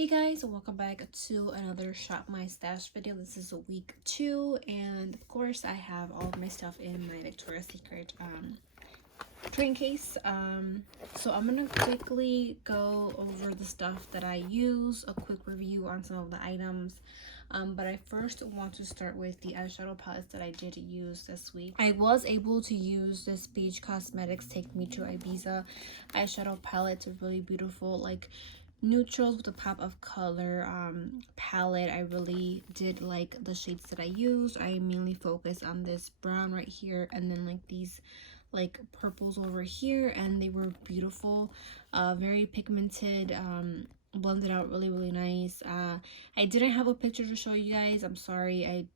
Hey guys, welcome back to another Shop My Stash video. This is week 2, and of course I have all of my stuff in my Victoria's Secret train case. So I'm gonna quickly go over the stuff that I use, a quick review on some of the items. But I first want to start with the eyeshadow palettes that I did use this week. I was able to use this Beach Cosmetics Take Me to Ibiza eyeshadow palette. It's a really beautiful, like, neutrals with a pop of color palette. I really did like the shades that I used. I mainly focused on this brown right here, and then like these like purples over here, and they were beautiful, very pigmented, blended out really nice. I didn't have a picture to show you guys. I'm sorry, I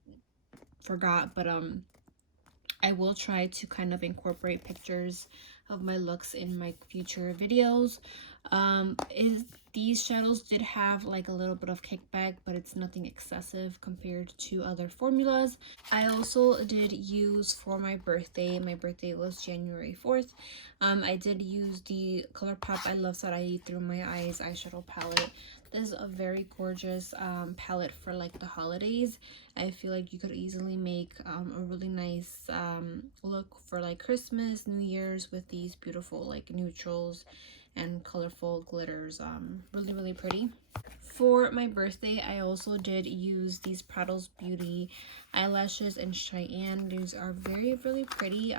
forgot, but I will try to kind of incorporate pictures of my looks in my future videos. These shadows did have like a little bit of kickback, but it's nothing excessive compared to other formulas. I also did use for my birthday was January 4th. I did use the ColourPop I Love Sarai Through My Eyes eyeshadow palette. This is a very gorgeous palette for like the holidays. I feel like you could easily make a really nice look for like Christmas, New Year's with these beautiful like neutrals and colorful glitters. Really pretty. For my birthday, I also did use these Prattle's Beauty eyelashes in Cheyenne. These are really pretty.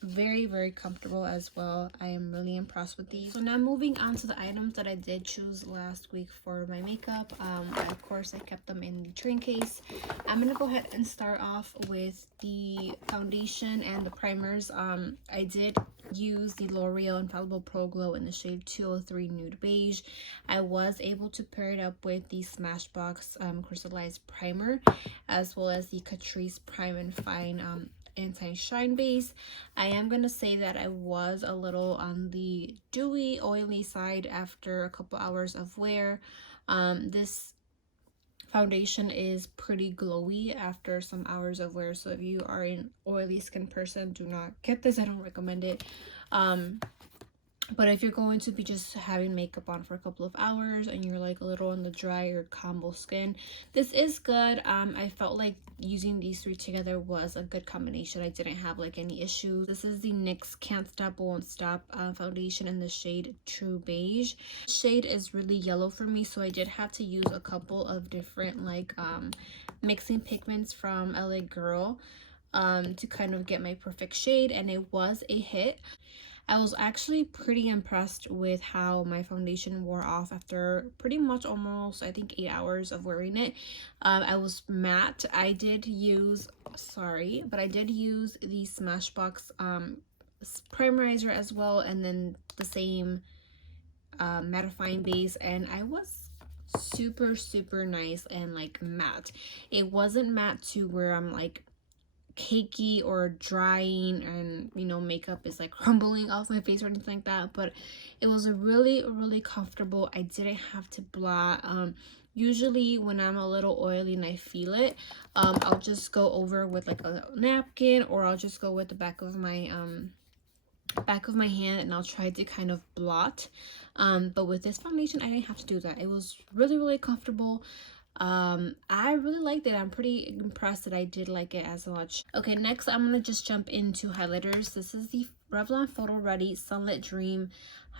Very comfortable as well. I am really impressed with these. So now moving on to the items that I did choose last week for my makeup. Of course I kept them in the train case. I'm gonna go ahead and start off with the foundation and the primers. I did use the L'Oreal Infallible Pro Glow in the shade 203 Nude Beige. I was able to pair it up with the Smashbox crystallized primer, as well as the Catrice Prime and Fine anti-shine base. I am gonna say that I was a little on the dewy, oily side after a couple hours of wear. This foundation is pretty glowy after some hours of wear, so if you are an oily skin person, do not get this. I don't recommend it. But if you're going to be just having makeup on for a couple of hours and you're like a little on the dry or combo skin, this is good. I felt like using these three together was a good combination. I didn't have like any issues. This is the NYX Can't Stop Won't Stop foundation in the shade True Beige. The shade is really yellow for me, so I did have to use a couple of different like mixing pigments from LA Girl to kind of get my perfect shade, and it was a hit. I was actually pretty impressed with how my foundation wore off after pretty much almost, I think, 8 hours of wearing it. I was matte. I did use the Smashbox primerizer as well, and then the same mattifying base, and I was super nice and like matte. It wasn't matte to where I'm like cakey or drying and makeup is like crumbling off my face or anything like that, but it was a really comfortable. I didn't have to blot. Usually when I'm a little oily and I feel it, I'll just go over with like a napkin, or I'll just go with the back of my hand and I'll try to kind of blot. But with this foundation I didn't have to do that. It was really comfortable. I really liked it. I'm pretty impressed that I did like it as much. Okay, next I'm gonna just jump into highlighters. This is the Revlon Photo Ready Sunlit Dream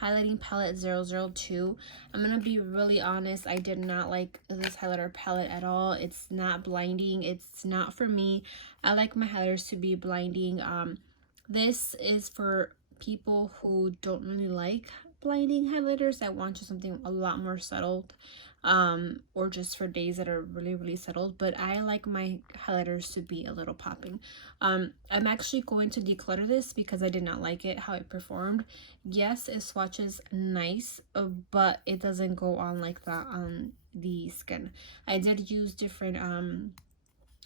highlighting palette 002. I'm gonna be really honest, I did not like this highlighter palette at all. It's not blinding. It's not for me. I like my highlighters to be blinding. This is for people who don't really like blinding highlighters, that want just something a lot more settled, or just for days that are really settled. But I like my highlighters to be a little popping. I'm actually going to declutter this because I did not like it, how it performed. Yes, it swatches nice, but it doesn't go on like that on the skin. I did use different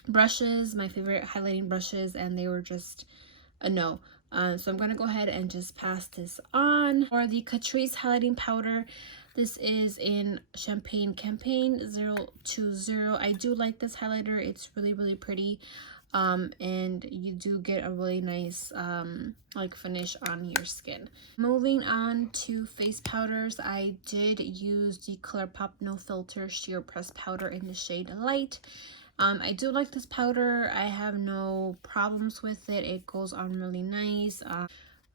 brushes, my favorite highlighting brushes, and they were just a no. So I'm gonna go ahead and just pass this on. For the Catrice highlighting powder, this is in Champagne Campaign 020. I do like this highlighter. It's really pretty. and you do get a really nice like finish on your skin. Moving on to face powders, I did use the ColourPop No Filter Sheer Press Powder in the shade Light. I do like this powder. I have no problems with it. It goes on really nice.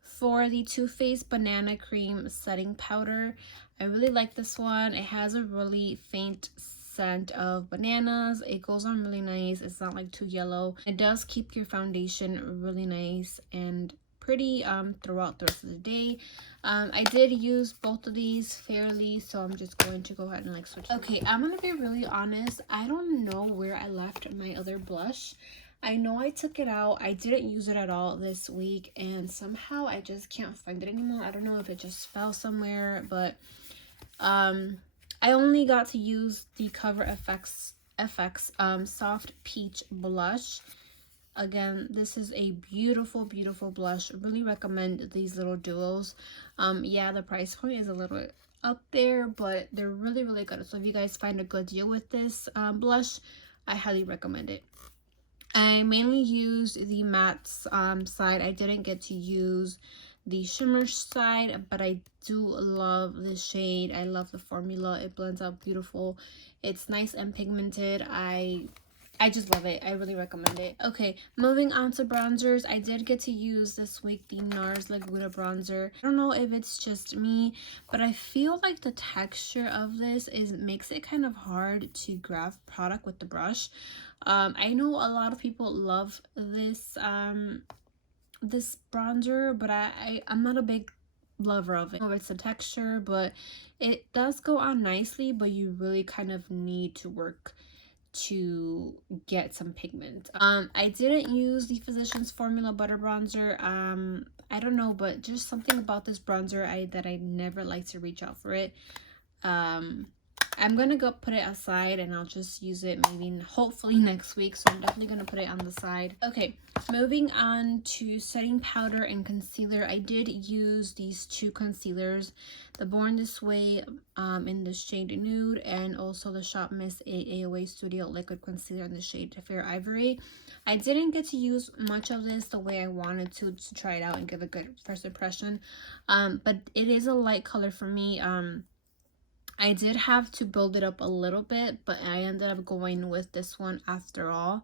For the Too Faced Banana Cream Setting Powder, I really like this one. It has a really faint scent of bananas. It goes on really nice. It's not like too yellow. It does keep your foundation really nice and pretty throughout the rest of the day. I did use both of these fairly, so I'm just going to go ahead and like switch. Okay, I'm gonna be really honest. I don't know where I left my other blush. I know I took it out. I didn't use it at all this week, and somehow I just can't find it anymore. I don't know if it just fell somewhere, but I only got to use the Cover FX Soft Peach Blush. Again, this is a beautiful, beautiful blush. I really recommend these little duos. Yeah, the price point is a little bit up there, but they're really, really good. So if you guys find a good deal with this blush, I highly recommend it. I mainly used the matte side. I didn't get to use the shimmer side, but I do love the shade. I love the formula. It blends out beautiful. It's nice and pigmented. I just love it. I really recommend it. Okay, moving on to bronzers. I did get to use this week the NARS Laguna bronzer. I don't know if it's just me, but I feel like the texture of this makes it kind of hard to grab product with the brush. I know a lot of people love this this bronzer, but I'm not a big lover of it. It's the texture, but it does go on nicely, but you really kind of need to work to get some pigment. I didn't use the Physicians Formula Butter Bronzer. I don't know, but just something about this bronzer that I never like to reach out for it. I'm gonna go put it aside and I'll just use it maybe hopefully next week, so I'm definitely gonna put it on the side. Okay, moving on to setting powder and concealer. I did use these two concealers, the Born This Way in the shade Nude, and also the Shop Miss AOA Studio Liquid Concealer in the shade Fair Ivory. I didn't get to use much of this the way I wanted to try it out and give a good first impression, but it is a light color for me. I did have to build it up a little bit, but I ended up going with this one after all,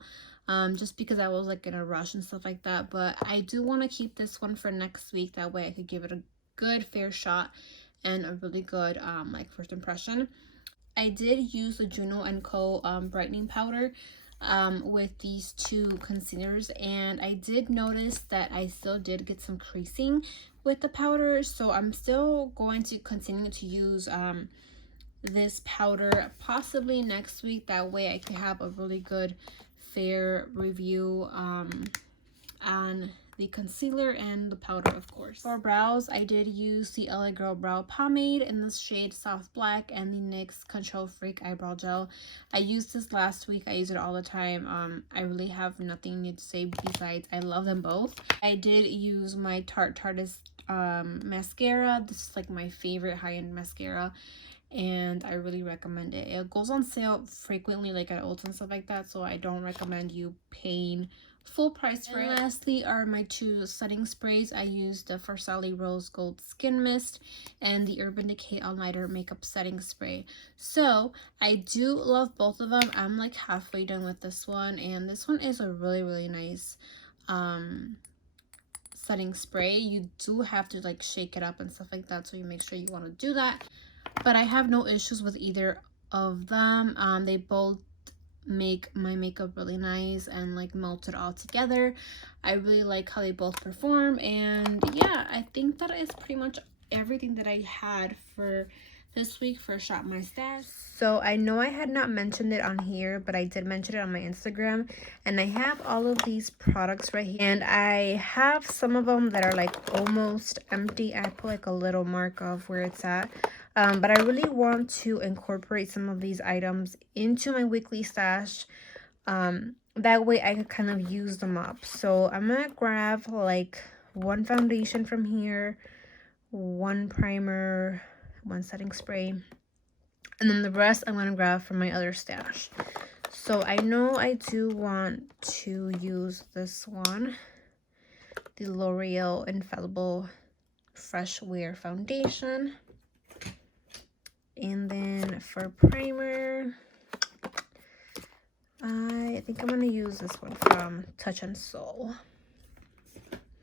just because I was like in a rush and stuff like that. But I do want to keep this one for next week. That way I could give it a good fair shot and a really good like first impression. I did use the Juno & Co. brightening powder with these two concealers, and I did notice that I still did get some creasing with the powder, so I'm still going to continue to use this powder possibly next week. That way I can have a really good fair review on the concealer and the powder, of course. For brows, I did use the LA Girl Brow Pomade in the shade Soft Black and the NYX Control Freak Eyebrow Gel. I used this last week. I use it all the time. I really have nothing new to say besides I love them both. I did use my Tarte mascara. This is like my favorite high-end mascara, and I really recommend it. It goes on sale frequently, like at Ulta and stuff like that, so I don't recommend you paying full price for it. Lastly are my two setting sprays. I used the Farsali Rose Gold Skin Mist and the Urban Decay All Nighter Makeup Setting Spray. So I do love both of them. I'm like halfway done with this one, and this one is a really, really nice setting spray. You do have to like shake it up and stuff like that, so you make sure you want to do that. But I have no issues with either of them. They both make my makeup really nice and like melt it all together. I really like how they both perform, and yeah, I think that is pretty much everything that I had for this week for Shop My Stash. So I know I had not mentioned it on here, but I did mention it on my Instagram, and I have all of these products right here, and I have some of them that are like almost empty. I put like a little mark of where it's at. But I really want to incorporate some of these items into my weekly stash. That way I could kind of use them up. So I'm going to grab like one foundation from here, one primer, one setting spray, and then the rest I'm going to grab from my other stash. So I know I do want to use this one, the L'Oreal Infallible Fresh Wear Foundation. And then for primer, I think I'm gonna use this one from Touch and Soul.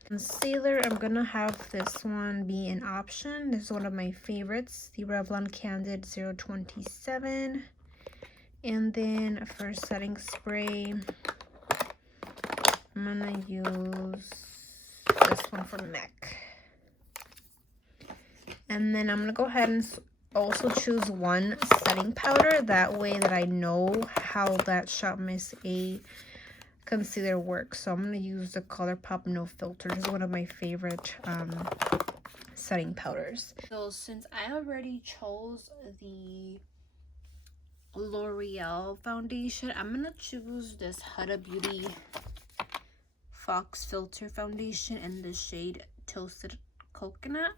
Concealer, I'm gonna have this one be an option. This is one of my favorites, the Revlon Candid 027. And then for setting spray, I'm gonna use this one from MAC. And then I'm gonna go ahead and also choose one setting powder, that way that I know how that Shop Miss A concealer works. So I'm going to use the ColourPop No Filter. This is one of my favorite setting powders. So since I already chose the L'Oreal foundation, I'm going to choose this Huda Beauty Fox Filter Foundation in the shade Toasted Coconut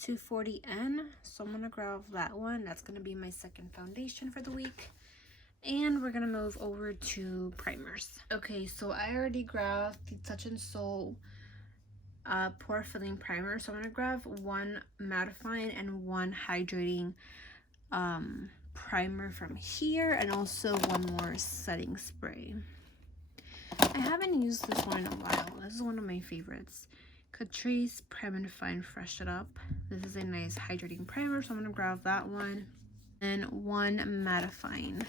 240N. So I'm going to grab that one. That's going to be my second foundation for the week. And we're going to move over to primers. Okay, so I already grabbed the Touch and Soul Pore Filling Primer. So I'm going to grab one mattifying and one hydrating primer from here. And also one more setting spray. I haven't used this one in a while. This is one of my favorites. Catrice Prime and Fine Fresh It Up. This is a nice hydrating primer, so I'm going to grab that one. And one mattifying.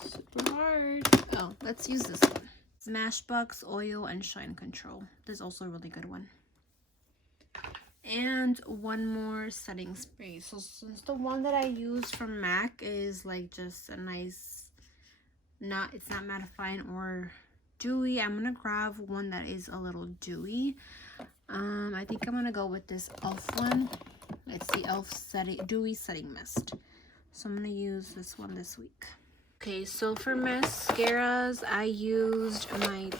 Super hard. Oh, let's use this one. Smashbox Oil and Shine Control. This is also a really good one. And one more setting spray. So since the one that I use from MAC is like just a nice, it's not mattifying or dewy, I'm gonna grab one that is a little dewy. I think I'm gonna go with this e.l.f. one. It's the e.l.f. Dewy Setting Mist. So I'm gonna use this one this week. Okay, so for mascaras, I used my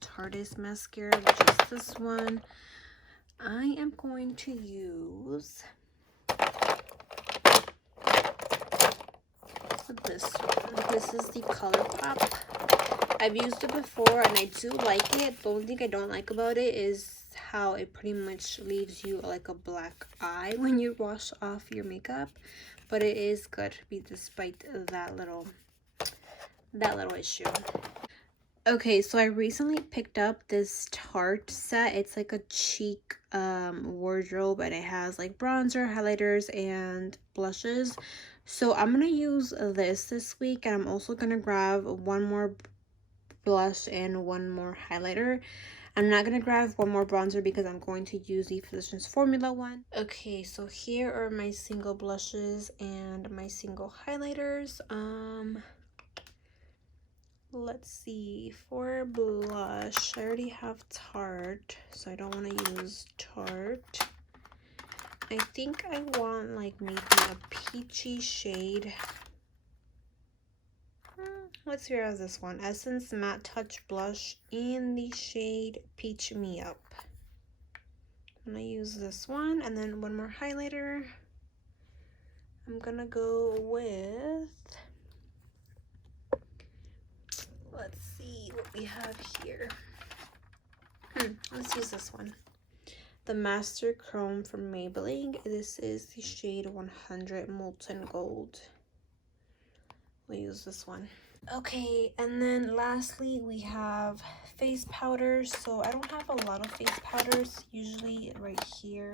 Tarte's mascara, which is this one. I am going to use this one. This is the ColourPop. I've used it before and I do like it. The only thing I don't like about it is how it pretty much leaves you like a black eye when you wash off your makeup. But it is good despite that little issue. Okay, so I recently picked up this Tarte set. It's like a cheek wardrobe, and it has like bronzer, highlighters, and blushes. So I'm gonna use this week, and I'm also gonna grab one more blush and one more highlighter. I'm not gonna grab one more bronzer because I'm going to use the Physicians Formula one. Okay, so here are my single blushes and my single highlighters. Let's see, for blush, I already have Tarte, so I don't want to use Tarte. I think I want like maybe a peachy shade. Let's see, how's this one? Essence Matte Touch Blush in the shade Peach Me Up. I'm gonna use this one, and then one more highlighter. I'm gonna go with, let's see what we have here. Let's use this one. The Master Chrome from Maybelline. This is the shade 100 Molten Gold. We'll use this one. Okay, and then lastly we have face powders. So I don't have a lot of face powders, usually right here.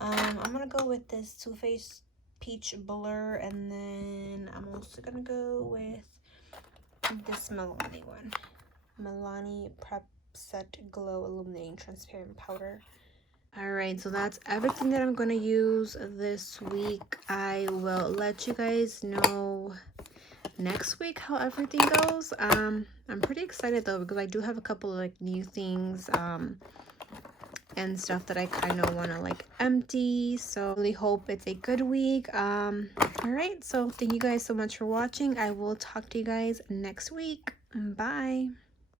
I'm gonna go with this Too Faced Peach Blur, and then I'm also gonna go with this Milani one. Milani Prep Set Glow Illuminating Transparent Powder. Alright, so that's everything that I'm gonna use this week. I will let you guys know next week how everything goes. I'm pretty excited though, because I do have a couple of like new things and stuff that I kind of want to like empty. So I really hope it's a good week. All right, so thank you guys so much for watching. I will talk to you guys next week. Bye.